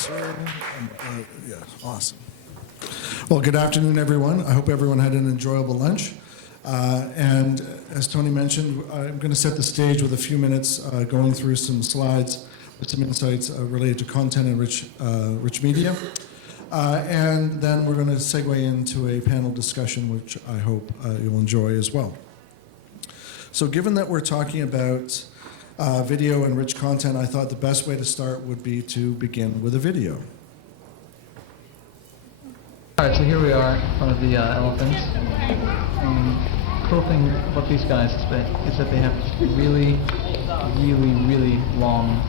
sir. Yeah, awesome. Well, good afternoon, everyone. I hope everyone had an enjoyable lunch. And as Tony mentioned, I'm going to set the stage with a few minutes going through some slides with some insights related to content and rich media. And then we're going to segue into a panel discussion, which I hope you'll enjoy as well. So given that we're talking about video and rich content, I thought the best way to start would be to begin with a video. All right, so here we are in front of the elephants. Cool thing about these guys is that they have really long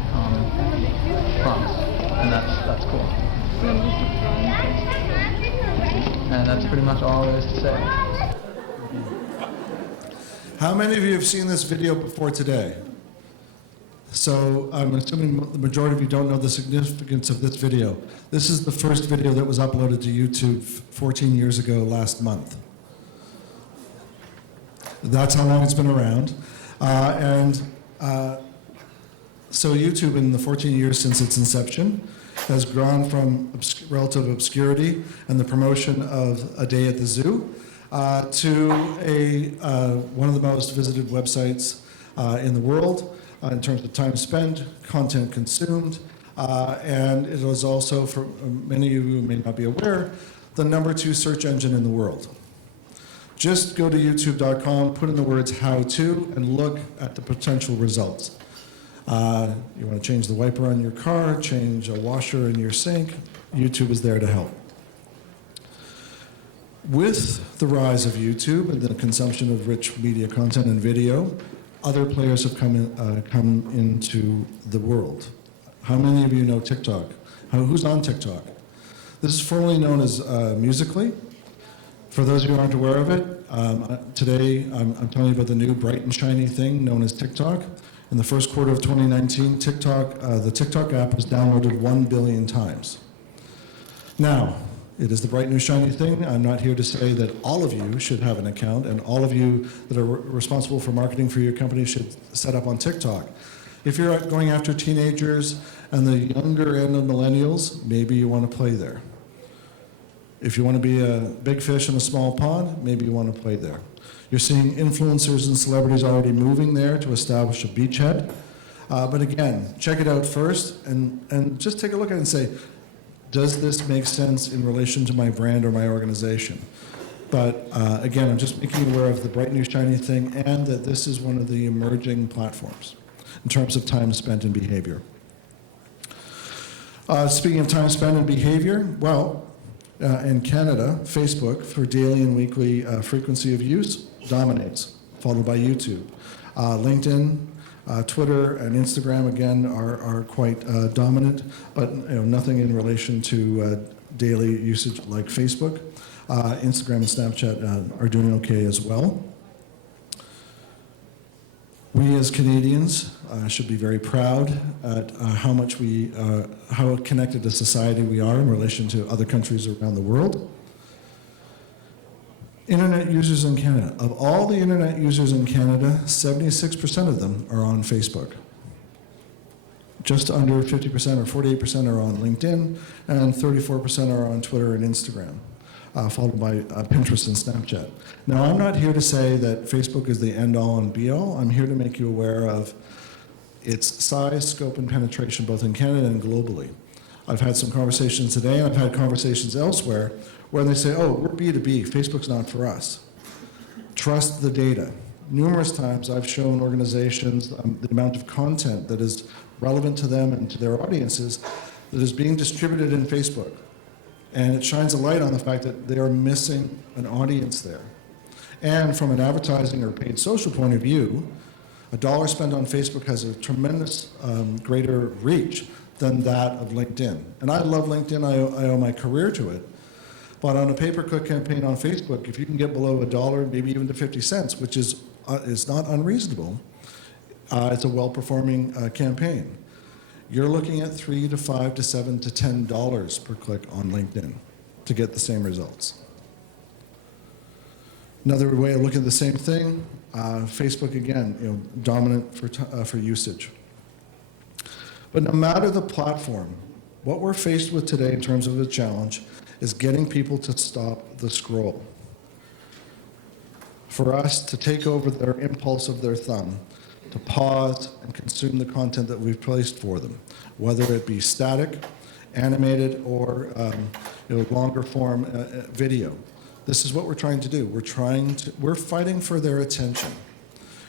fronts, and that's cool. And that's pretty much all there is to say. How many of you have seen this video before today? So I'm assuming the majority of you don't know the significance of this video. This is the first video that was uploaded to YouTube 14 years ago last month. That's how long it's been around. So YouTube, in the 14 years since its inception, has grown from relative obscurity and the promotion of a day at the zoo to one of the most visited websites in the world in terms of time spent, content consumed, and it was also, for many of you who may not be aware, the #2 search engine in the world. Just go to youtube.com, put in the words how to, and look at the potential results. You want to change the wiper on your car, change a washer in your sink, YouTube is there to help. With the rise of YouTube and the consumption of rich media content and video, other players have come into the world. How many of you know TikTok? Who's on TikTok? This is formerly known as Musical.ly. For those who aren't aware of it, today I'm telling you about the new bright and shiny thing known as TikTok. In the first quarter of 2019, the TikTok app was downloaded 1 billion times. Now, it is the bright new shiny thing. I'm not here to say that all of you should have an account and all of you that are responsible for marketing for your company should set up on TikTok. If you're going after teenagers and the younger end of millennials, maybe you want to play there. If you want to be a big fish in a small pond, maybe you want to play there. You're seeing influencers and celebrities already moving there to establish a beachhead. But again, check it out first and just take a look at it and say, does this make sense in relation to my brand or my organization? But again, I'm just making you aware of the bright new shiny thing and that this is one of the emerging platforms in terms of time spent and behavior. Speaking of time spent and behavior, well, in Canada, Facebook, for daily and weekly frequency of use, dominates, followed by YouTube. LinkedIn, Twitter, and Instagram, again, are quite dominant, but nothing in relation to daily usage like Facebook. Instagram and Snapchat are doing okay as well. We as Canadians should be very proud at how connected a society we are in relation to other countries around the world. Internet users in Canada. Of all the internet users in Canada, 76% of them are on Facebook. Just under 50% or 48% are on LinkedIn, and 34% are on Twitter and Instagram, followed by Pinterest and Snapchat. Now, I'm not here to say that Facebook is the end-all and be-all. I'm here to make you aware of its size, scope, and penetration both in Canada and globally. I've had some conversations today, and I've had conversations elsewhere, where they say, oh, we're B2B, Facebook's not for us. Trust the data. Numerous times I've shown organizations the amount of content that is relevant to them and to their audiences that is being distributed in Facebook. And it shines a light on the fact that they are missing an audience there. And from an advertising or paid social point of view, $1 spent on Facebook has a tremendous greater reach than that of LinkedIn. And I love LinkedIn, I owe my career to it. But on a pay-per-click campaign on Facebook, if you can get below $1, maybe even to 50 cents, which is not unreasonable, it's a well-performing campaign. You're looking at $3 to $5 to $7 to $10 per click on LinkedIn to get the same results. Another way of looking at the same thing, Facebook again, dominant for usage. But no matter the platform, What we're faced with today in terms of a challenge is getting people to stop the scroll. For us to take over their impulse of their thumb, to pause and consume the content that we've placed for them, whether it be static, animated, or longer form video. This is what we're trying to do. We're fighting for their attention,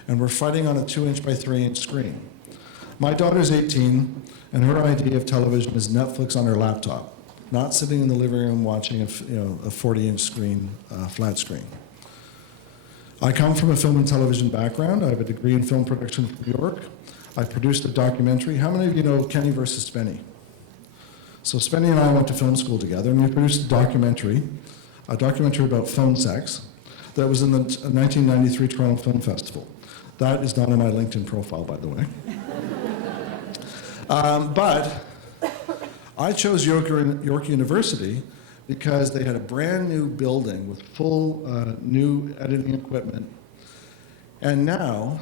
and we're fighting on a 2-inch by 3-inch screen. My daughter's 18, and her idea of television is Netflix on her laptop, not sitting in the living room watching a 40-inch screen, flat screen. I come from a film and television background. I have a degree in film production from New York. I produced a documentary. How many of you know Kenny versus Spenny? So Spenny and I went to film school together, and we produced a documentary about phone sex that was in the 1993 Toronto Film Festival. That is not on my LinkedIn profile, by the way. But I chose York University because they had a brand new building with full new editing equipment. And now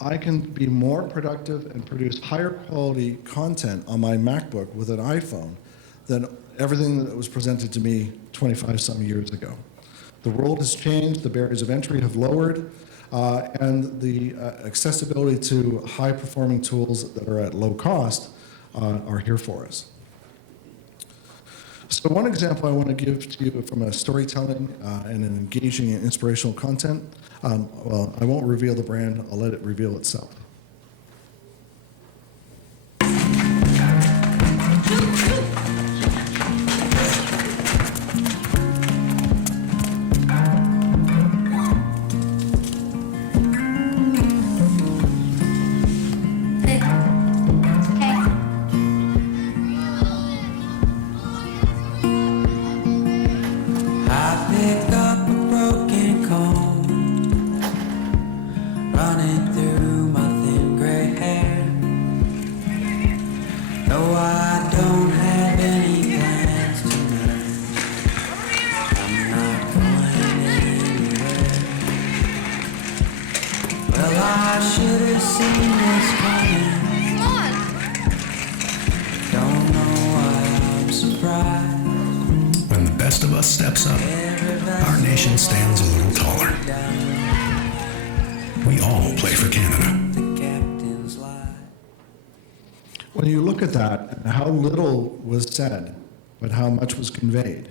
I can be more productive and produce higher quality content on my MacBook with an iPhone than everything that was presented to me 25-some years ago. The world has changed, the barriers of entry have lowered, and the accessibility to high-performing tools that are at low cost are here for us. So one example I want to give to you from a storytelling and an engaging and inspirational content, well, I won't reveal the brand, I'll let it reveal itself. When the best of us steps up, our nation stands a little taller. We all play for Canada. When you look at that, and how little was said, but how much was conveyed,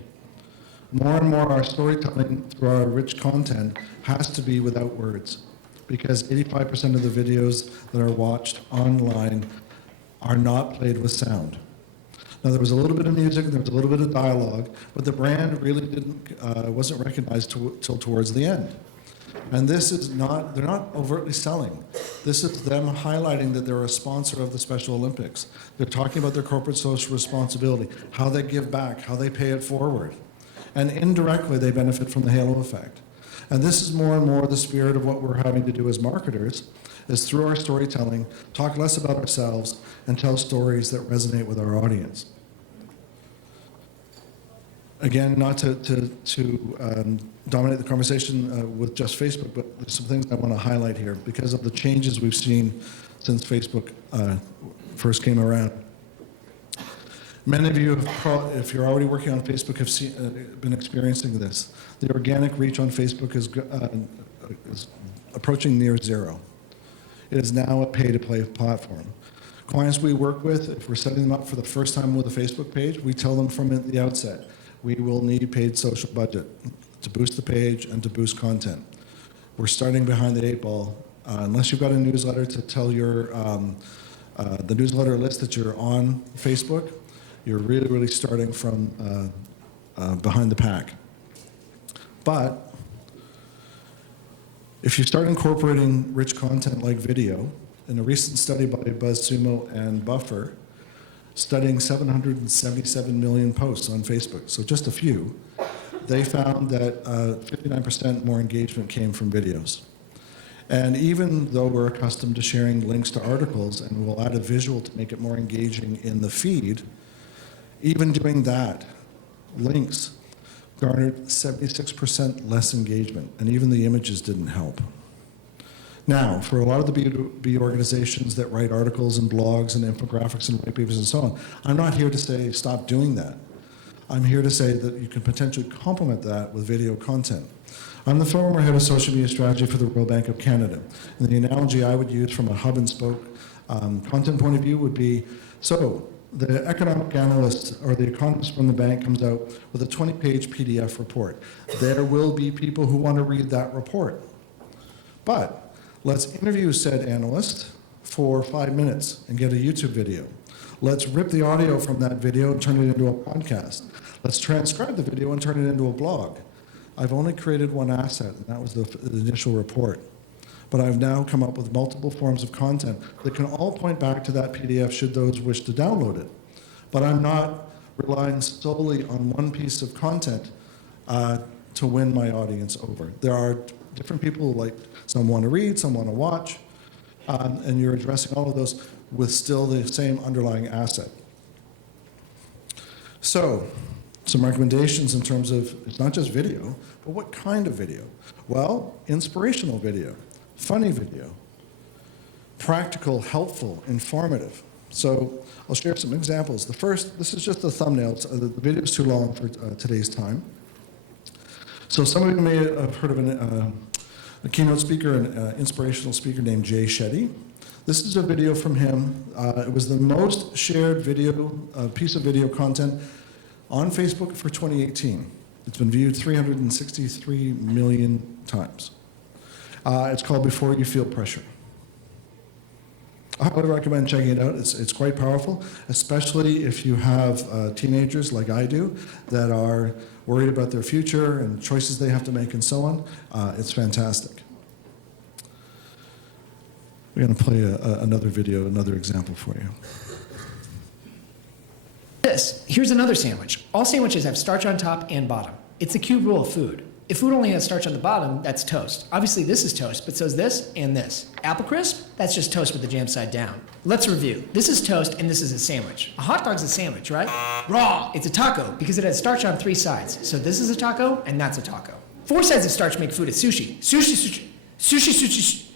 more and more our storytelling through our rich content has to be without words, because 85% of the videos that are watched online are not played with sound. Now, there was a little bit of music and there was a little bit of dialogue, but the brand really wasn't recognized till towards the end. And this is not, they're not overtly selling. This is them highlighting that they're a sponsor of the Special Olympics. They're talking about their corporate social responsibility, how they give back, how they pay it forward. And indirectly, they benefit from the halo effect. And this is more and more the spirit of what we're having to do as marketers, is through our storytelling, talk less about ourselves and tell stories that resonate with our audience. Again, not to dominate the conversation with just Facebook, but there's some things I want to highlight here because of the changes we've seen since Facebook first came around. Many of you, if you're already working on Facebook, have been experiencing this. The organic reach on Facebook is approaching near zero. It is now a pay-to-play platform. Clients we work with, if we're setting them up for the first time with a Facebook page, we tell them from the outset, we will need paid social budget to boost the page and to boost content. We're starting behind the 8 ball. Unless you've got a newsletter to tell your, the newsletter list that you're on Facebook, you're really, really starting from behind the pack. But if you start incorporating rich content like video, in a recent study by BuzzSumo and Buffer, studying 777 million posts on Facebook, so just a few, they found that 59% more engagement came from videos. And even though we're accustomed to sharing links to articles and we'll add a visual to make it more engaging in the feed, even doing that, links garnered 76% less engagement, and even the images didn't help. Now, for a lot of the B2B organizations that write articles and blogs and infographics and white papers and so on, I'm not here to say stop doing that. I'm here to say that you can potentially complement that with video content. I'm the former head of social media strategy for the Royal Bank of Canada. And the analogy I would use from a hub and spoke content point of view would be, so the economic analyst or the economist from the bank comes out with a 20-page PDF report. There will be people who want to read that report. But let's interview said analyst for 5 minutes and get a YouTube video. Let's rip the audio from that video and turn it into a podcast. Let's transcribe the video and turn it into a blog. I've only created one asset, and that was the initial report. But I've now come up with multiple forms of content that can all point back to that PDF should those wish to download it. But I'm not relying solely on one piece of content to win my audience over. There are different people, like some want to read, some want to watch, and you're addressing all of those with still the same underlying asset. So, some recommendations in terms of, it's not just video, but what kind of video? Well, inspirational video, funny video, practical, helpful, informative. So I'll share some examples. The first, this is just the thumbnails. The video is too long for today's time. So some of you may have heard of a keynote speaker, an inspirational speaker named Jay Shetty. This is a video from him. It was the most shared video, piece of video content on Facebook for 2018. It's been viewed 363 million times. It's called Before You Feel Pressure. I would recommend checking it out. It's quite powerful, especially if you have teenagers like I do that are worried about their future and choices they have to make and so on. It's fantastic. We're going to play another video, another example for you. Here's another sandwich. All sandwiches have starch on top and bottom. It's the cube rule of food. If food only has starch on the bottom, that's toast. Obviously this is toast, but so is this and this. Apple crisp, that's just toast with the jam side down. Let's review. This is toast and this is a sandwich. A hot dog's a sandwich, right? Wrong! It's a taco because it has starch on 3 sides. So this is a taco and that's a taco. 4 sides of starch make food a sushi. Sushi, sushi, sushi, sushi, sushi.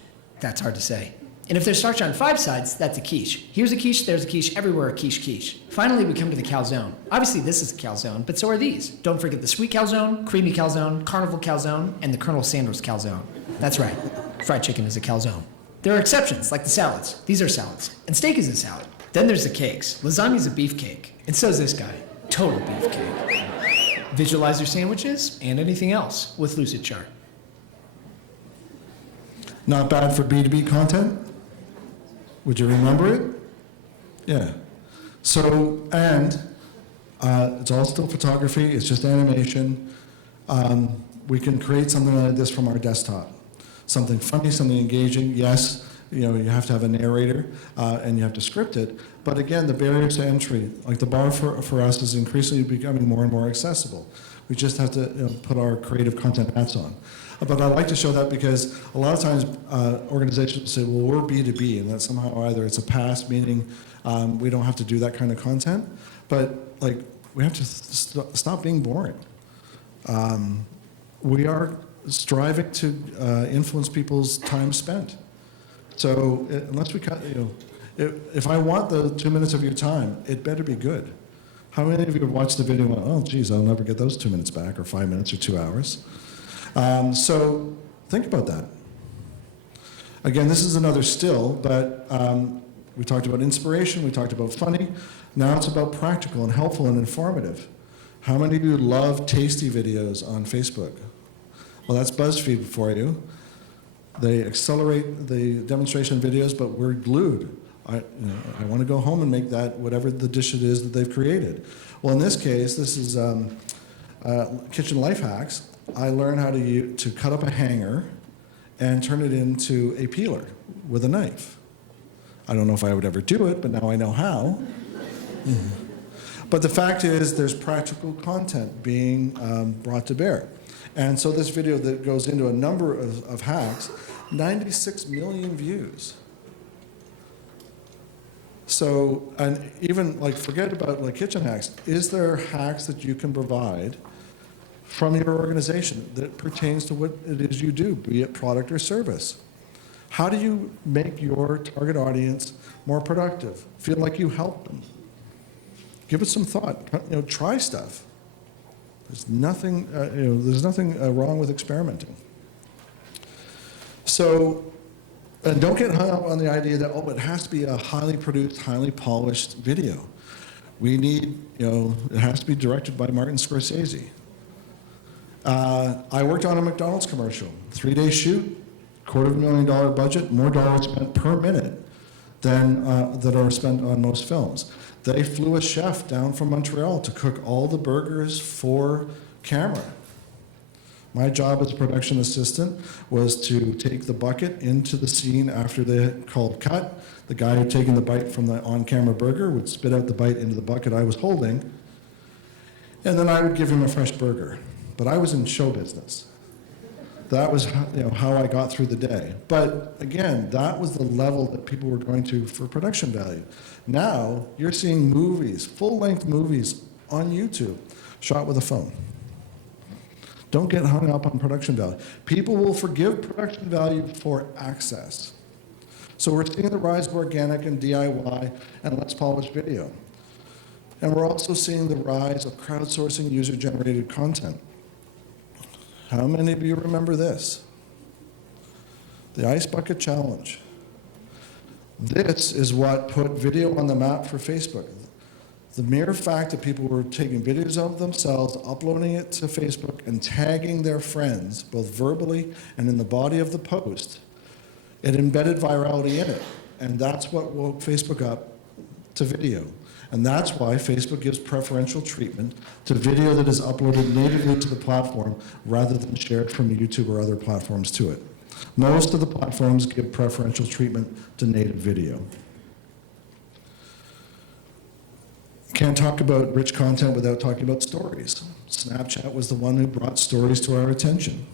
That's hard to say. And if there's starch on 5 sides, that's a quiche. Here's a quiche, there's a quiche, everywhere a quiche quiche. Finally, we come to the calzone. Obviously, this is a calzone, but so are these. Don't forget the sweet calzone, creamy calzone, carnival calzone, and the Colonel Sanders calzone. That's right, fried chicken is a calzone. There are exceptions, like the salads. These are salads. And steak is a salad. Then there's the cakes. Lasagna's a beefcake. And so is this guy. Total beefcake. Visualize your sandwiches and anything else with Lucid Chart. Not bad for B2B content? Would you remember it? Yeah. So, and it's all still photography, it's just animation. We can create something like this from our desktop. Something funny, something engaging. Yes, you have to have a narrator and you have to script it. But again, the barriers to entry, like the bar for us is increasingly becoming more and more accessible. We just have to put our creative content hats on. But I like to show that because a lot of times organizations say, well, we're B2B, and that somehow either it's a pass, meaning we don't have to do that kind of content, but like we have to stop being boring. We are striving to influence people's time spent. So unless we cut, if I want the 2 minutes of your time, it better be good. How many of you have watched the video and went, oh, geez, I'll never get those 2 minutes back, or 5 minutes, or 2 hours? So think about that. Again, this is another still, but we talked about inspiration, we talked about funny. Now it's about practical and helpful and informative. How many of you love tasty videos on Facebook? Well, that's BuzzFeed for you. They accelerate the demonstration videos, but we're glued. I want to go home and make that whatever the dish it is that they've created. Well, in this case, this is Kitchen Life Hacks. I learned how to cut up a hanger and turn it into a peeler with a knife. I don't know if I would ever do it, but now I know how. But the fact is, there's practical content being brought to bear. And so this video that goes into a number of hacks, 96 million views. So, and even forget about kitchen hacks. Is there hacks that you can provide from your organization that pertains to what it is you do, be it product or service? How do you make your target audience more productive? Feel like you helped them? Give it some thought. Try stuff. There's nothing, wrong with experimenting. So, and don't get hung up on the idea that, it has to be a highly produced, highly polished video. We need, it has to be directed by Martin Scorsese. I worked on a McDonald's commercial, 3-day shoot, $250,000 budget, more dollars spent per minute than that are spent on most films. They flew a chef down from Montreal to cook all the burgers for camera. My job as a production assistant was to take the bucket into the scene after they called cut. The guy who had taken the bite from the on-camera burger would spit out the bite into the bucket I was holding, and then I would give him a fresh burger. But I was in show business. That was how I got through the day. But again, that was the level that people were going to for production value. Now, you're seeing movies, full-length movies on YouTube, shot with a phone. Don't get hung up on production value. People will forgive production value for access. So we're seeing the rise of organic and DIY and less polished video. And we're also seeing the rise of crowdsourcing user-generated content. How many of you remember this? The Ice Bucket Challenge. This is what put video on the map for Facebook. The mere fact that people were taking videos of themselves, uploading it to Facebook, and tagging their friends, both verbally and in the body of the post, it embedded virality in it. And that's what woke Facebook up to video. And that's why Facebook gives preferential treatment to video that is uploaded natively to the platform rather than shared from YouTube or other platforms to it. Most of the platforms give preferential treatment to native video. Can't talk about rich content without talking about stories. Snapchat was the one who brought stories to our attention.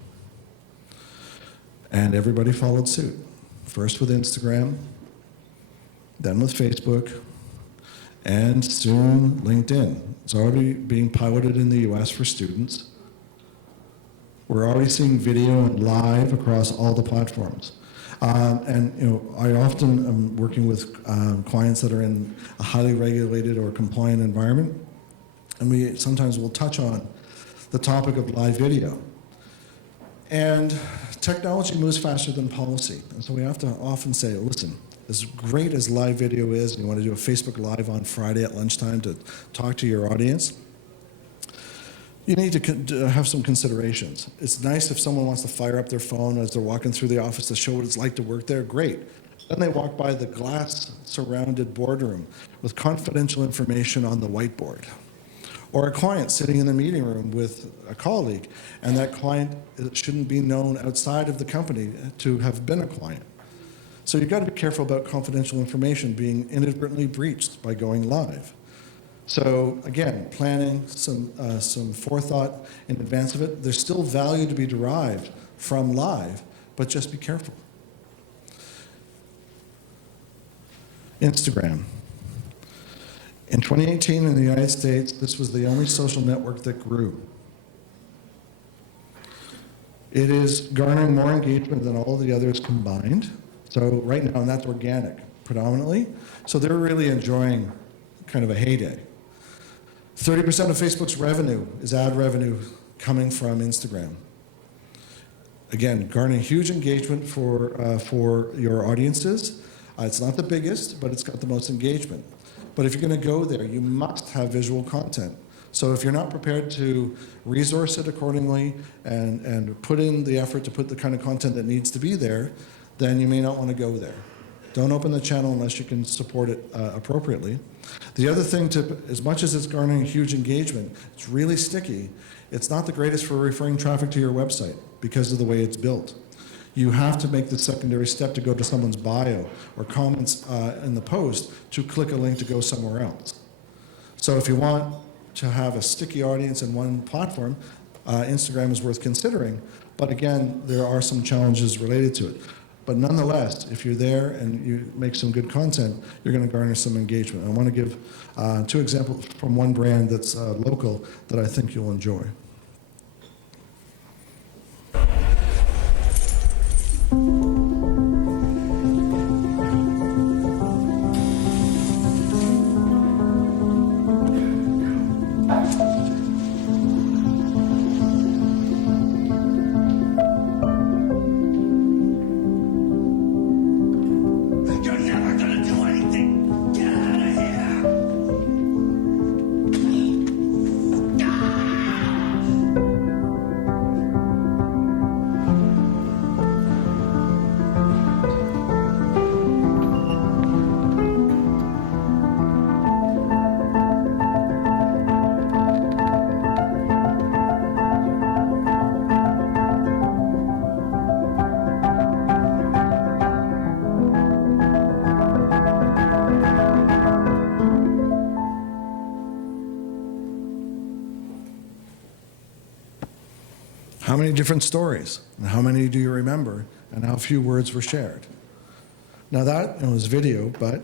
And everybody followed suit. First with Instagram, then with Facebook, and soon LinkedIn. It's already being piloted in the US for students. We're already seeing video and live across all the platforms. I often am working with clients that are in a highly regulated or compliant environment, and we sometimes will touch on the topic of live video. And technology moves faster than policy, and so we have to often say, listen, as great as live video is, and you want to do a Facebook Live on Friday at lunchtime to talk to your audience, you need to have some considerations. It's nice if someone wants to fire up their phone as they're walking through the office to show what it's like to work there, great. Then they walk by the glass-surrounded boardroom with confidential information on the whiteboard. Or a client sitting in the meeting room with a colleague, and that client shouldn't be known outside of the company to have been a client. So you've got to be careful about confidential information being inadvertently breached by going live. So again, planning, some forethought in advance of it. There's still value to be derived from live, but just be careful. Instagram. In 2018 in the United States, this was the only social network that grew. It is garnering more engagement than all the others combined. So right now, and that's organic predominantly. So they're really enjoying kind of a heyday. 30% of Facebook's revenue is ad revenue coming from Instagram. Again, garnering huge engagement for your audiences. It's not the biggest, but it's got the most engagement. But if you're going to go there, you must have visual content. So if you're not prepared to resource it accordingly and put in the effort to put the kind of content that needs to be there, then you may not want to go there. Don't open the channel unless you can support it appropriately. The other thing, as much as it's garnering huge engagement, it's really sticky. It's not the greatest for referring traffic to your website because of the way it's built. You have to make the secondary step to go to someone's bio or comments in the post to click a link to go somewhere else. So if you want to have a sticky audience in one platform, Instagram is worth considering. But again, there are some challenges related to it. But nonetheless, if you're there and you make some good content, you're going to garner some engagement. I want to give 2 examples from one brand that's local that I think you'll enjoy. How many different stories? And how many do you remember? And how few words were shared? Now that was video, but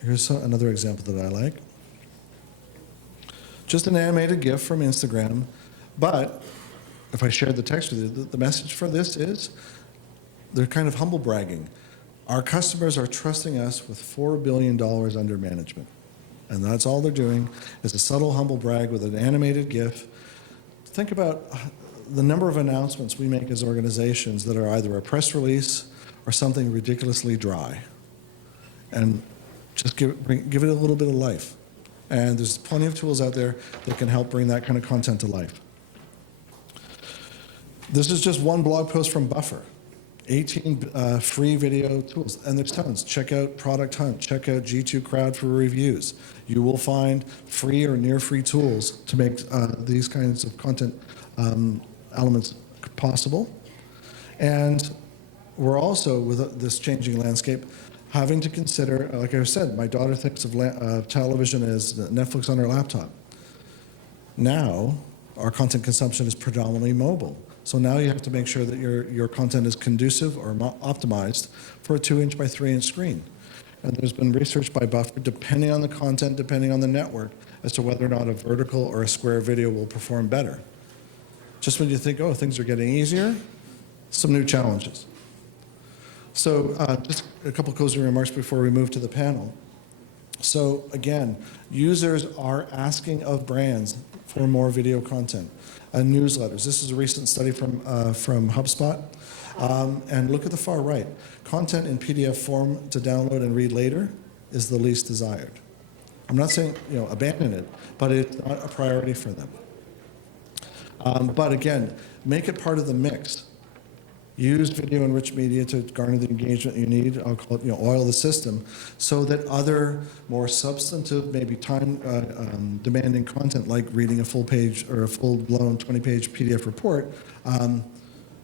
here's another example that I like. Just an animated GIF from Instagram, but if I shared the text with you, the message for this is they're kind of humble bragging. Our customers are trusting us with $4 billion under management. And that's all they're doing is a subtle humble brag with an animated GIF. Think about the number of announcements we make as organizations that are either a press release or something ridiculously dry. And just give it a little bit of life. And there's plenty of tools out there that can help bring that kind of content to life. This is just one blog post from Buffer. 18 free video tools, and there's tons. Check out Product Hunt, check out G2 Crowd for reviews. You will find free or near free tools to make these kinds of content elements possible. And we're also, with this changing landscape, having to consider, like I said, my daughter thinks of television as Netflix on her laptop. Now, our content consumption is predominantly mobile. So now you have to make sure that your content is conducive or optimized for a 2-inch by 3-inch screen. And there's been research by Buffer, depending on the content, depending on the network, as to whether or not a vertical or a square video will perform better. Just when you think, oh, things are getting easier, some new challenges. So just a couple closing remarks before we move to the panel. So again, users are asking of brands for more video content. Newsletters. This is a recent study from HubSpot. And look at the far right. Content in PDF form to download and read later is the least desired. I'm not saying abandon it, but it's not a priority for them. But again, make it part of the mix. Use video-enriched media to garner the engagement you need. I'll call it, oil the system, so that other more substantive, maybe time-demanding content, like reading a full page or a full-blown 20-page PDF report,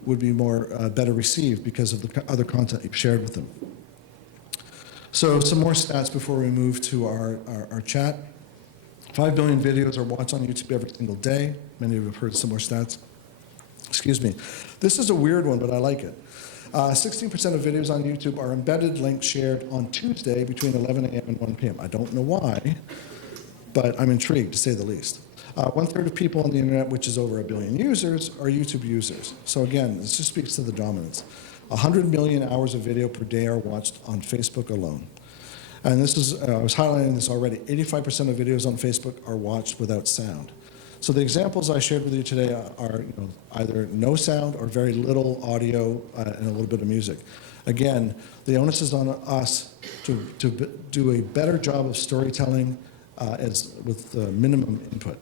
would be better received because of the other content you've shared with them. So some more stats before we move to our chat. 5 billion videos are watched on YouTube every single day. Many of you have heard similar stats. Excuse me. This is a weird one, but I like it. 16% of videos on YouTube are embedded links shared on Tuesday between 11 a.m. and 1 p.m. I don't know why, but I'm intrigued, to say the least. 1/3 of people on the internet, which is over 1 billion users, are YouTube users. So again, this just speaks to the dominance. 100 million hours of video per day are watched on Facebook alone. And this is, I was highlighting this already, 85% of videos on Facebook are watched without sound. So the examples I shared with you today are either no sound or very little audio and a little bit of music. Again, the onus is on us to do a better job of storytelling with minimum input.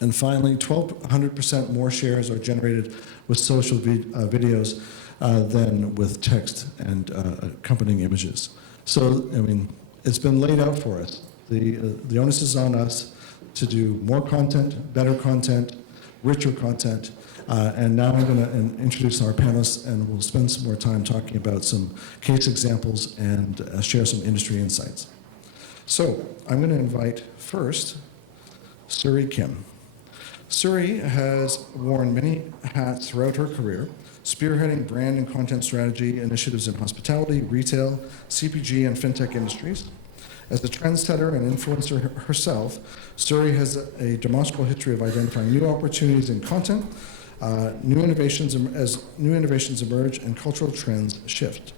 And finally, 1,200% more shares are generated with social videos than with text and accompanying images. So, it's been laid out for us. The onus is on us to do more content, better content, richer content. And now I'm going to introduce our panelists, and we'll spend some more time talking about some case examples and share some industry insights. So I'm going to invite first Suri Kim. Suri has worn many hats throughout her career, spearheading brand and content strategy initiatives in hospitality, retail, CPG, and fintech industries. As a trendsetter and influencer herself, Suri has a demonstrable history of identifying new opportunities in content, new innovations emerge, and cultural trends shift.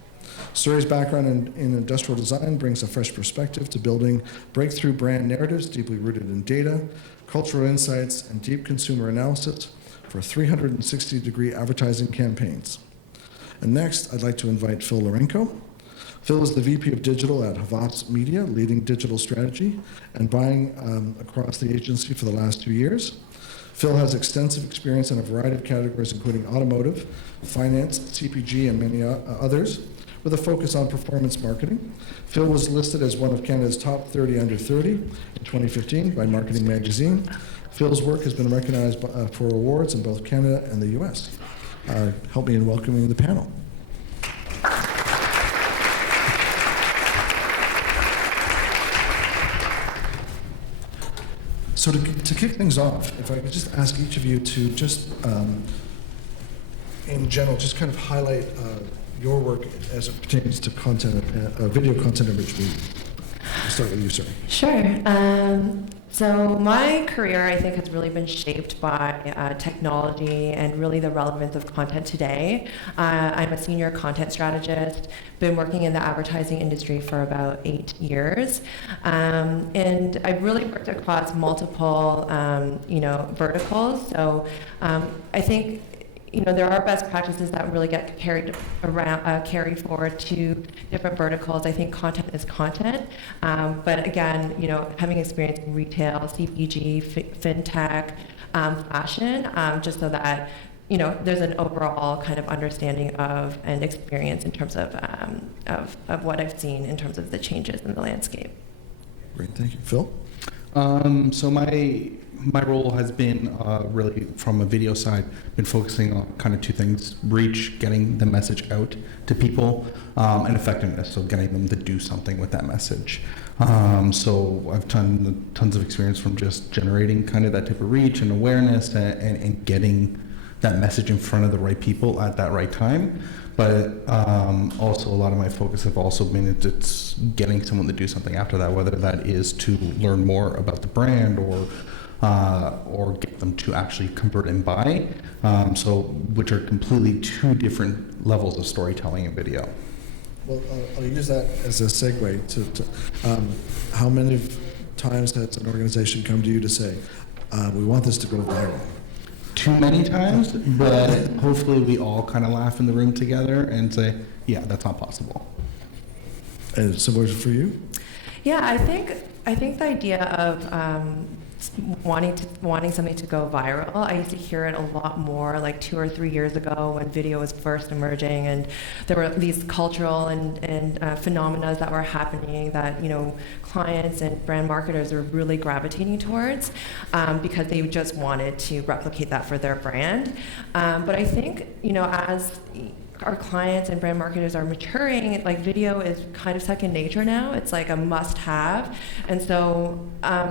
Suri's background in industrial design brings a fresh perspective to building breakthrough brand narratives deeply rooted in data, cultural insights, and deep consumer analysis for 360-degree advertising campaigns. And next, I'd like to invite Phil Lorenko. Phil is the VP of Digital at Havas Media, leading digital strategy and buying across the agency for the last 2 years. Phil has extensive experience in a variety of categories, including automotive, finance, CPG, and many others, with a focus on performance marketing. Phil was listed as one of Canada's top 30 under 30 in 2015 by Marketing Magazine. Phil's work has been recognized for awards in both Canada and the US. Help me in welcoming the panel. So to kick things off, if I could just ask each of you to just in general, just kind of highlight your work as it pertains to content, video content enrichment. I'll start with you, sir. Sure. So my career, I think, has really been shaped by technology and really the relevance of content today. I'm a senior content strategist, been working in the advertising industry for about 8 years, and I've really worked across multiple, verticals. So I think there are best practices that really get carried forward to different verticals. I think content is content, but again, having experience in retail, CPG, fintech, fashion, just so that there's an overall kind of understanding of and experience in terms of what I've seen in terms of the changes in the landscape. Great, thank you, Phil. So my role has been really from a video side, been focusing on kind of two things: reach, getting the message out to people, and effectiveness, so getting them to do something with that message. So I've tons of experience from just generating kind of that type of reach and awareness and getting that message in front of the right people at that right time. But also a lot of my focus have also been it's getting someone to do something after that, whether that is to learn more about the brand or get them to actually convert and buy, which are completely two different levels of storytelling and video. Well, I'll use that as a segue to how many times has an organization come to you to say, we want this to go viral? Too many times, but hopefully we all kind of laugh in the room together and say, yeah, that's not possible. And similar for you? Yeah, I think the idea of wanting something to go viral, I used to hear it a lot more like 2 or 3 years ago when video was first emerging, and there were these cultural and phenomena that were happening that clients and brand marketers are really gravitating towards because they just wanted to replicate that for their brand. But I think as our clients and brand marketers are maturing, like video is kind of second nature now. It's like a must-have, and so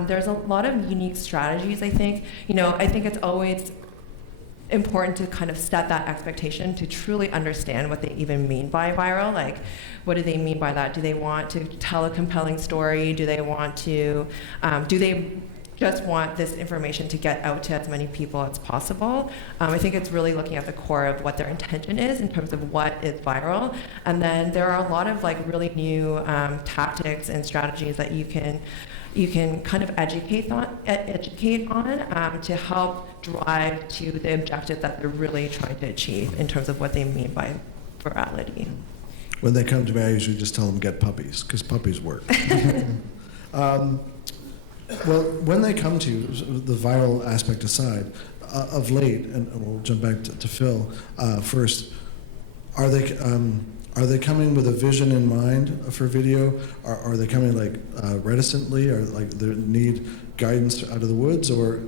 there's a lot of unique strategies. I think it's always important to kind of set that expectation to truly understand what they even mean by viral. Like, what do they mean by that? Do they want to tell a compelling story? Do they want to? Do they just want this information to get out to as many people as possible? I think it's really looking at the core of what their intention is in terms of what is viral. And then there are a lot of really new tactics and strategies that you can kind of educate on to help drive to the objective that they're really trying to achieve in terms of what they mean by virality. When they come to me, I usually just tell them get puppies, because puppies work. Well, when they come to you, the viral aspect aside, of late, and we'll jump back to Phil first, are they coming with a vision in mind for video? Are they coming reticently, or they need guidance out of the woods, or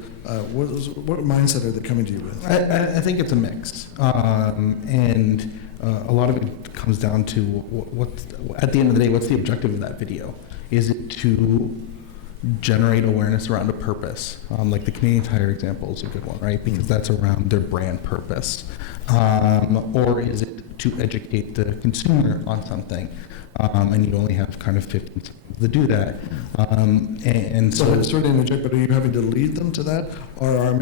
what mindset are they coming to you with? I think it's a mix, and a lot of it comes down to what at the end of the day, what's the objective of that video? Is it to generate awareness around a purpose? Like the Canadian Tire example is a good one, right? Because that's around their brand purpose. Or is it to educate the consumer on something? And you only have kind of 15 seconds to do that. And so, sorry to interject, but are you having to lead them to that, or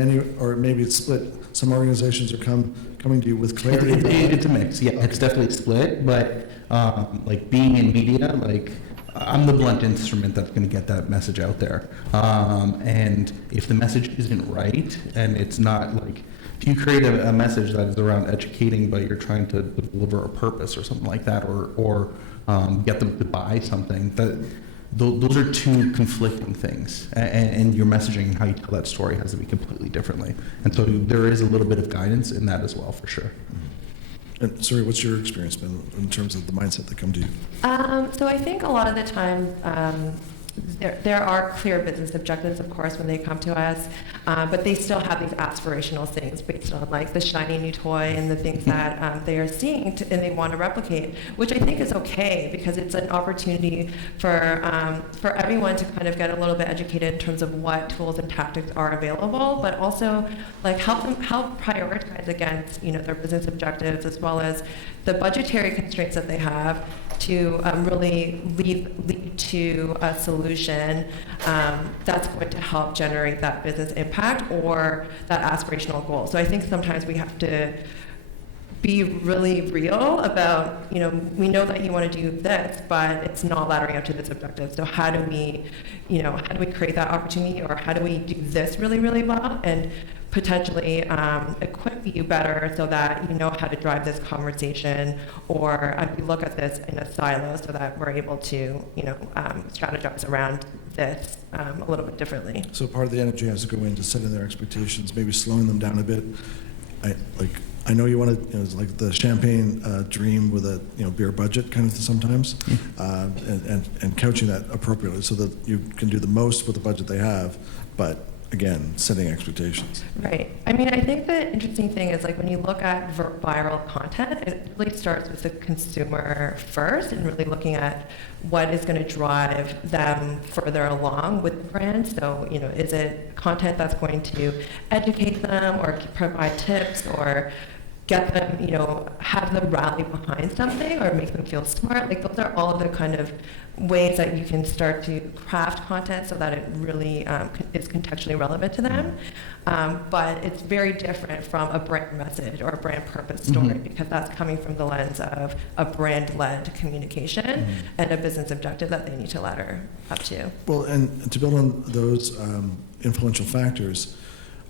maybe it's split? Some organizations are coming to you with clarity. It's a mix. Yeah, okay. It's definitely split. But being in media, I'm the blunt instrument that's going to get that message out there. And if the message isn't right, and it's not if you create a message that is around educating, but you're trying to deliver a purpose or something like that, or get them to buy something, those are two conflicting things. And your messaging and how you tell that story has to be completely differently. And so there is a little bit of guidance in that as well, for sure. And sorry, what's your experience been in terms of the mindset that come to you? So I think a lot of the time, there are clear business objectives, of course, when they come to us, but they still have these aspirational things based on like the shiny new toy and the things that they are seeing and they want to replicate, which I think is okay because it's an opportunity for everyone to kind of get a little bit educated in terms of what tools and tactics are available, but also like help prioritize against their business objectives as well as the budgetary constraints that they have to really lead to a solution that's going to help generate that business impact or that aspirational goal. So I think sometimes we have to be really real about, we know that you want to do this, but it's not laddering up to this objective. So how do we create that opportunity, or how do we do this really, really well and potentially equip you better so that you know how to drive this conversation, or we look at this in a silo so that we're able to, strategize around this a little bit differently. So part of the energy has to go into setting their expectations, maybe slowing them down a bit. I know you want to, it's like the champagne dream with a beer budget kind of thing sometimes, and couching that appropriately so that you can do the most with the budget they have, but again, setting expectations. Right. I mean, I think the interesting thing is like when you look at viral content, it really starts with the consumer first and really looking at what is going to drive them further along with the brand. So, is it content that's going to educate them or provide tips or get them, have them rally behind something or make them feel smart? Like those are all of the kind of ways that you can start to craft content so that it really is contextually relevant to them. But it's very different from a brand message or a brand purpose story because that's coming from the lens of a brand-led communication and a business objective that they need to ladder up to. Well, and to build on those influential factors,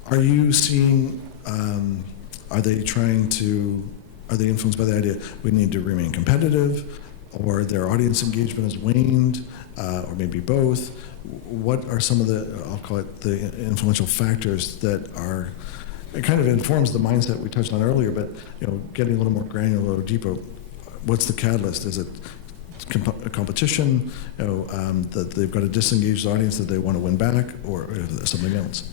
are you seeing, are they influenced by the idea we need to remain competitive, or their audience engagement has waned, or maybe both? What are some of the, I'll call it the influential factors that are, it kind of informs the mindset we touched on earlier, but getting a little more granular, a little deeper, what's the catalyst? Is it a competition, that they've got a disengaged audience that they want to win back, or something else?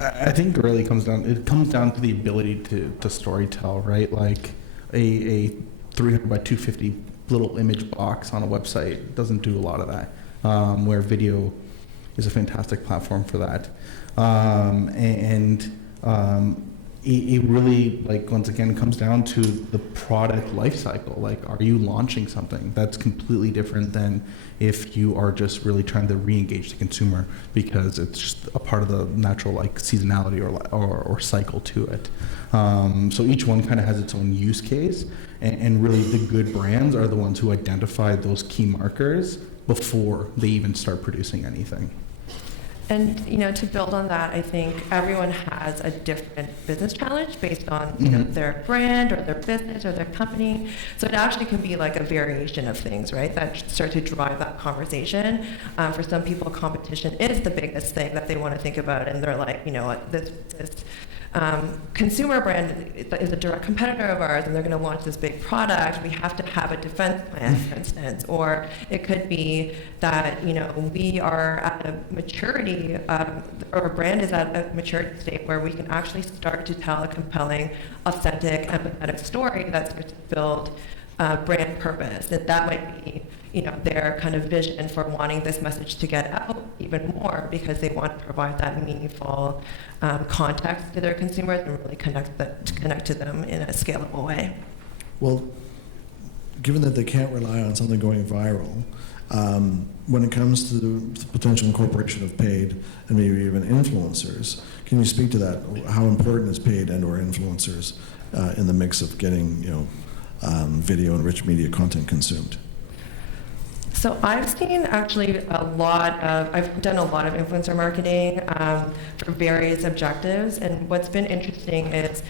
I think it really comes down to the ability to storytell, right? Like a 300 by 250 little image box on a website doesn't do a lot of that, where video is a fantastic platform for that. It really, like, once again, comes down to the product life cycle. Like, are you launching something? That's completely different than if you are just really trying to re-engage the consumer because it's just a part of the natural, like, seasonality or cycle to it. So each one kind of has its own use case, and really the good brands are the ones who identify those key markers before they even start producing anything. And to build on that, I think everyone has a different business challenge based on their brand or their business or their company. So it actually can be like a variation of things, right, that start to drive that conversation. For some people, competition is the biggest thing that they want to think about, and they're like, this consumer brand is a direct competitor of ours, and they're going to launch this big product. We have to have a defense plan, for instance. Or it could be that we are at a maturity, or a brand is at a maturity state where we can actually start to tell a compelling, authentic, empathetic story that starts to build brand purpose. And that might be their kind of vision for wanting this message to get out even more, because they want to provide that meaningful context to their consumers and really connect to them in a scalable way. Well, given that they can't rely on something going viral, when it comes to the potential incorporation of paid and maybe even influencers, can you speak to that? How important is paid and/or influencers in the mix of getting video and rich media content consumed? So I've seen actually I've done a lot of influencer marketing for various objectives, and what's been interesting is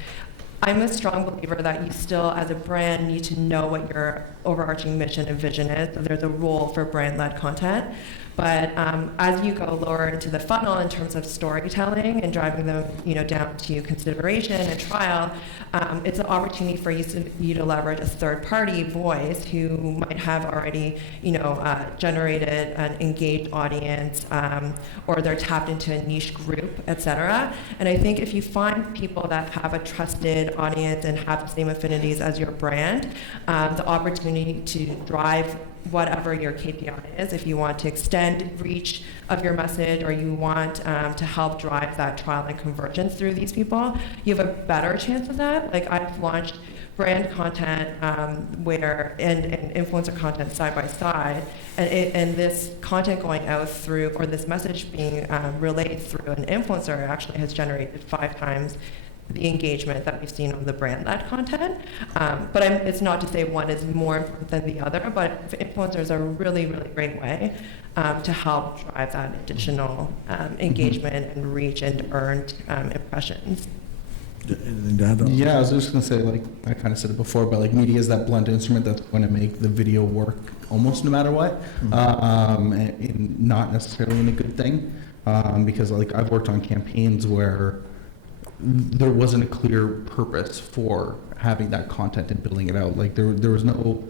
I'm a strong believer that you still, as a brand, need to know what your overarching mission and vision is. So there's a role for brand-led content. But as you go lower into the funnel in terms of storytelling and driving them, down to consideration and trial, it's an opportunity for you to leverage a third-party voice who might have already, generated an engaged audience, or they're tapped into a niche group, etc. And I think if you find people that have a trusted audience and have the same affinities as your brand, the opportunity to drive whatever your KPI is, if you want to extend reach of your message or you want to help drive that trial and convergence through these people, you have a better chance of that. Like I've launched brand content where and influencer content side by side, and this content going out through, or this message being relayed through an influencer actually has generated 5 times the engagement that we've seen on the brand-led content. But it's not to say one is more important than the other, but influencers are a really, really great way to help drive that additional engagement and reach and earned impressions. Anything to add on? Yeah, I was just gonna say, like I kind of said it before, but like media is that blunt instrument that's going to make the video work almost no matter what, and not necessarily in a good thing, because like I've worked on campaigns where there wasn't a clear purpose for having that content and building it out. Like there was no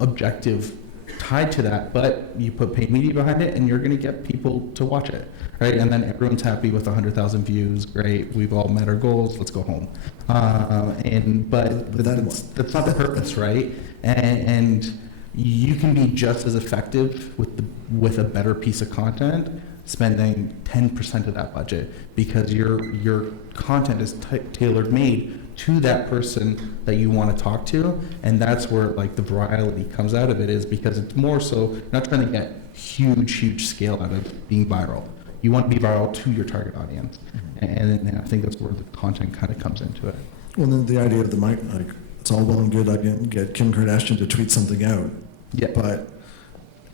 objective tied to that, but you put paid media behind it and you're going to get people to watch it, right? And then everyone's happy with 100,000 views. Great, we've all met our goals. Let's go home. But that's not the purpose, right? And you can be just as effective with a better piece of content spending 10% of that budget, because your content is tailored made to that person that you want to talk to, and that's where like the virality comes out of it, is because it's more so not trying to get huge scale out of being viral. You want to be viral to your target audience, and I think that's where the content kind of comes into it. Well, then the idea of the mic, like, it's all well and good, I can get Kim Kardashian to tweet something out, Yeah. but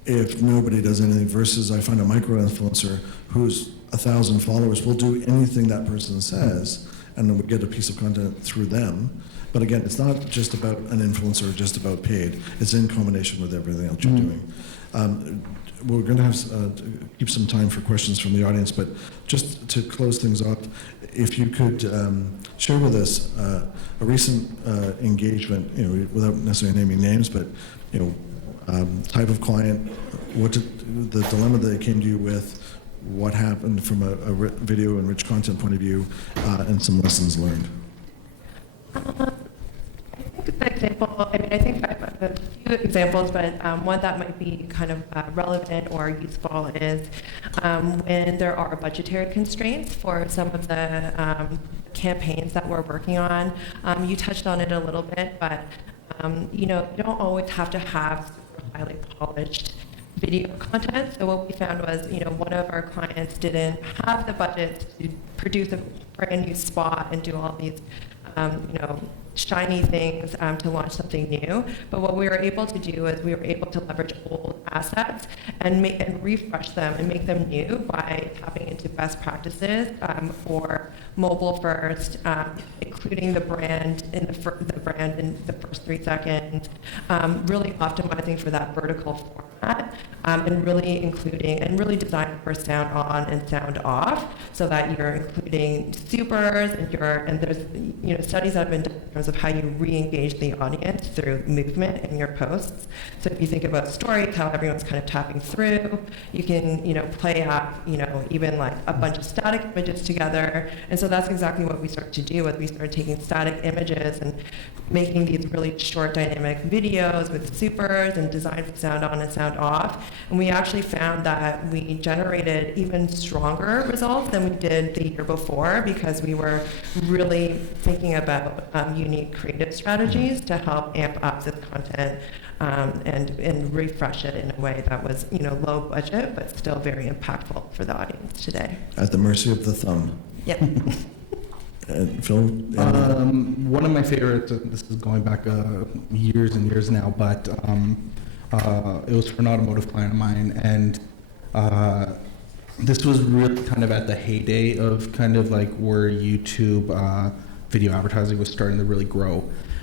if nobody does anything, versus I find a micro-influencer who's 1,000 followers will do anything that person says, and then we get a piece of content through them. But again, it's not just about an influencer or just about paid. It's in combination with everything else you're doing. We're going to have keep some time for questions from the audience, but just to close things off, if you could share with us a recent engagement, without necessarily naming names, but type of client, what the dilemma that they came to you with, what happened from a video and rich content point of view, and some lessons learned. I think I have a few examples, but one that might be kind of relevant or useful is when there are budgetary constraints for some of the campaigns that we're working on. You touched on it a little bit, but you don't always have to have super highly polished video content. So what we found was, one of our clients didn't have the budget to produce a brand new spot and do all these, shiny things to launch something new. But what we were able to do is we were able to leverage old assets and refresh them and make them new by tapping into best practices for mobile first, including the brand in the brand in the first 3 seconds, really optimizing for that vertical format, and really including and really designed for sound on and sound off, so that you're including supers and there's studies that have been done in terms of how you re-engage the audience through movement in your posts. So if you think about stories, how everyone's kind of tapping through, you can play up even like a bunch of static images together. And so that's exactly what we started to do. We started taking static images and making these really short dynamic videos with supers and designed for sound on and sound off. And we actually found that we generated even stronger results than we did the year before, because we were really thinking about unique creative strategies to help amp up this content and refresh it in a way that was low budget but still very impactful for the audience today. At the mercy of the thumb. Yep. And Phil? One of my favorites, this is going back years and years now, but it was for an automotive client of mine, and this was really kind of at the heyday of kind of like where YouTube video advertising was starting to really grow.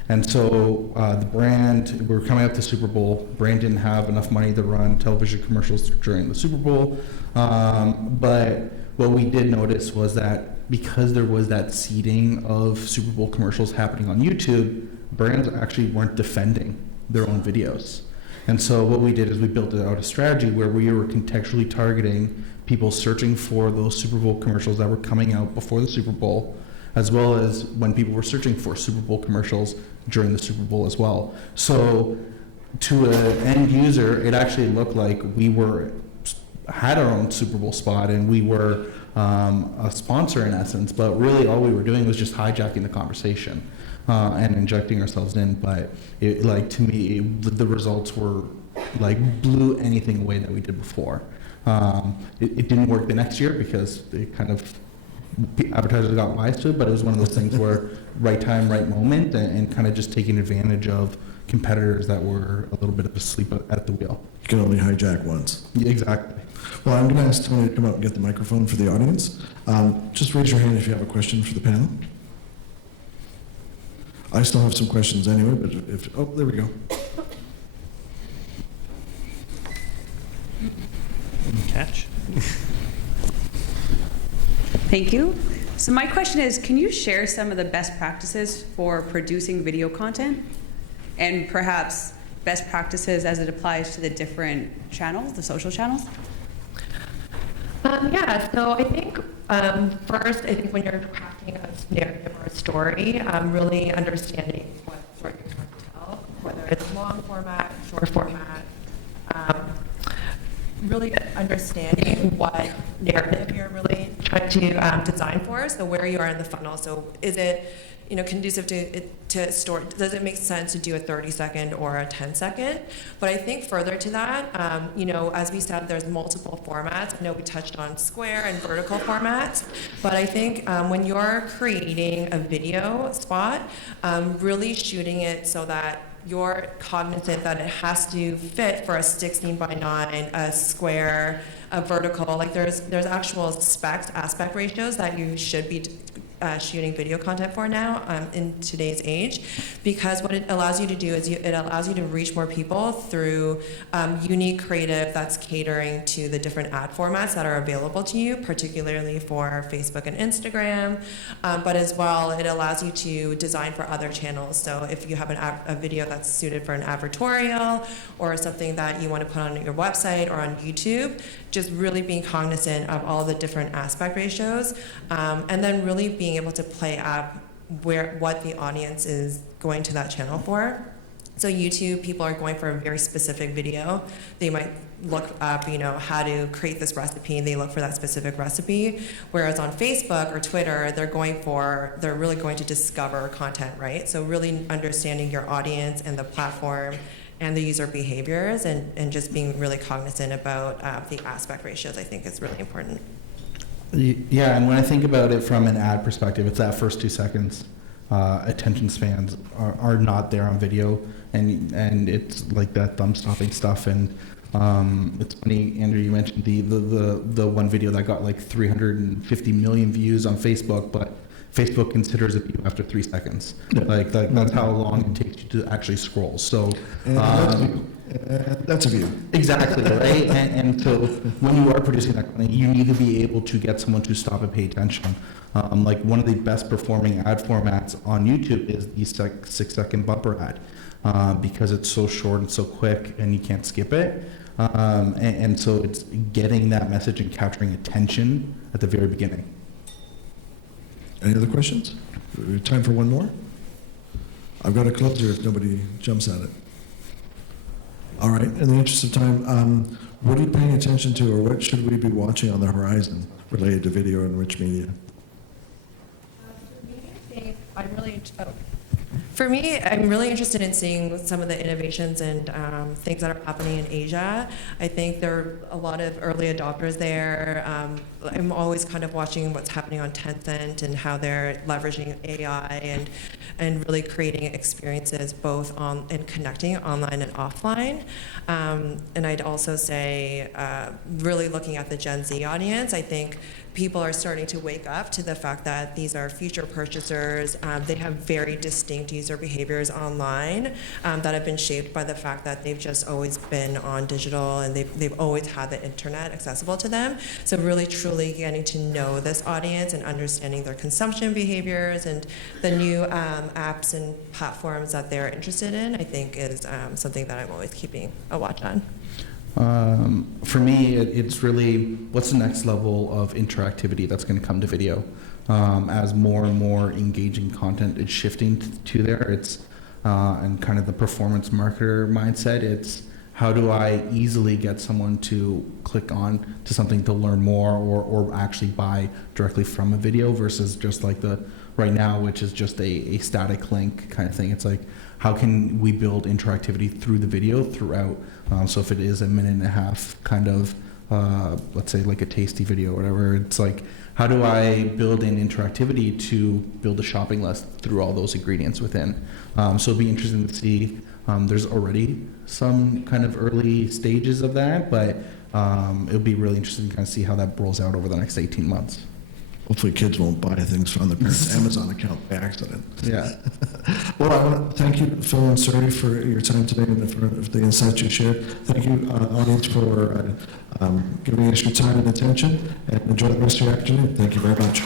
And so the brand, we were coming up to Super Bowl. Brand didn't have enough money to run television commercials during the Super Bowl. But what we did notice was that because there was that seeding of Super Bowl commercials happening on YouTube, brands actually weren't defending their own videos. And so what we did is we built out a strategy where we were contextually targeting people searching for those Super Bowl commercials that were coming out before the Super Bowl, as well as when people were searching for Super Bowl commercials during the Super Bowl as well. So to an end user, it actually looked like we had our own Super Bowl spot and we were a sponsor in essence, but really all we were doing was just hijacking the conversation and injecting ourselves in. But it, like, to me, the results were like blew anything away that we did before. It didn't work the next year because it kind of advertisers got wise to it, but it was one of those things where right time, right moment, and kind of just taking advantage of competitors that were a little bit of asleep at the wheel. You can only hijack once. Yeah, exactly. Well, I'm going to ask Tony to come up and get the microphone for the audience. Just raise your hand if you have a question for the panel. I still have some questions anyway, but oh, there we go. Catch. Thank you. So my question is, can you share some of the best practices for producing video content and perhaps best practices as it applies to the different channels, the social channels? Yeah, so I think first, I think when you're crafting a narrative or a story, really understanding what story you're trying to tell, whether it's long format, short format, really understanding what narrative you're really trying to design for. So where you are in the funnel. So is it, conducive to store? Does it make sense to do a 30-second or a 10-second? But I think further to that, as we said, there's multiple formats. I know we touched on square and vertical formats, but I think when you're creating a video spot, really shooting it so that you're cognizant that it has to fit for a 16 by 9, a square, a vertical. Like there's actual aspect ratios that you should be shooting video content for now in today's age, because what it allows you to do is it allows you to reach more people through unique creative that's catering to the different ad formats that are available to you, particularly for Facebook and Instagram, but as well it allows you to design for other channels. So if you have a video that's suited for an advertorial or something that you want to put on your website or on YouTube, just really being cognizant of all the different aspect ratios, and then really being able to play up what the audience is going to that channel for. So YouTube, people are going for a very specific video. They might look up, how to create this recipe, and they look for that specific recipe. Whereas on Facebook or Twitter, they're really going to discover content, right? So really understanding your audience and the platform and the user behaviors, and just being really cognizant about the aspect ratios, I think is really important. Yeah, and when I think about it from an ad perspective, it's that first 2 seconds. Attention spans are not there on video, and it's like that thumb-stopping stuff. And it's funny, Andrew, you mentioned the one video that got like 350 million views on Facebook, but Facebook considers a view after 3 seconds. Yeah. Like that's how long it takes you to actually scroll. So that's a view. Exactly, right? And so when you are producing that content, you need to be able to get someone to stop and pay attention. Like one of the best performing ad formats on YouTube is the 6-second bumper ad, because it's so short and so quick and you can't skip it. And so it's getting that message and capturing attention at the very beginning. Any other questions? We have time for one more? I've got a closer if nobody jumps at it. All right, in the interest of time, what are you paying attention to, or what should we be watching on the horizon related to video and rich media? For me, I'm really interested in seeing some of the innovations and things that are happening in Asia. I think there are a lot of early adopters there. I'm always kind of watching what's happening on Tencent and how they're leveraging AI and really creating experiences both on and connecting online and offline. And I'd also say really looking at the Gen Z audience. I think people are starting to wake up to the fact that these are future purchasers. They have very distinct user behaviors online that have been shaped by the fact that they've just always been on digital and they've always had the internet accessible to them. So really truly getting to know this audience and understanding their consumption behaviors and the new apps and platforms that they're interested in, I think is something that I'm always keeping a watch on. For me, it's really what's the next level of interactivity that's going to come to video. As more and more engaging content is shifting to there, it's and kind of the performance marketer mindset. It's how do I easily get someone to click on to something to learn more or actually buy directly from a video versus just like the right now, which is just a static link kind of thing. It's like, how can we build interactivity through the video throughout? So if it is a minute and a half kind of, let's say like a tasty video or whatever, it's like, how do I build in interactivity to build a shopping list through all those ingredients within? So it'll be interesting to see. There's already some kind of early stages of that, but it'll be really interesting to kind of see how that rolls out over the next 18 months. Hopefully kids won't buy things from their parents' Amazon account by accident. Yeah. Well, I want to thank you, Phil and Suri, for your time today and for the insights you shared. Thank you, audience, for giving us your time and attention, and enjoy the rest of your afternoon. Thank you very much.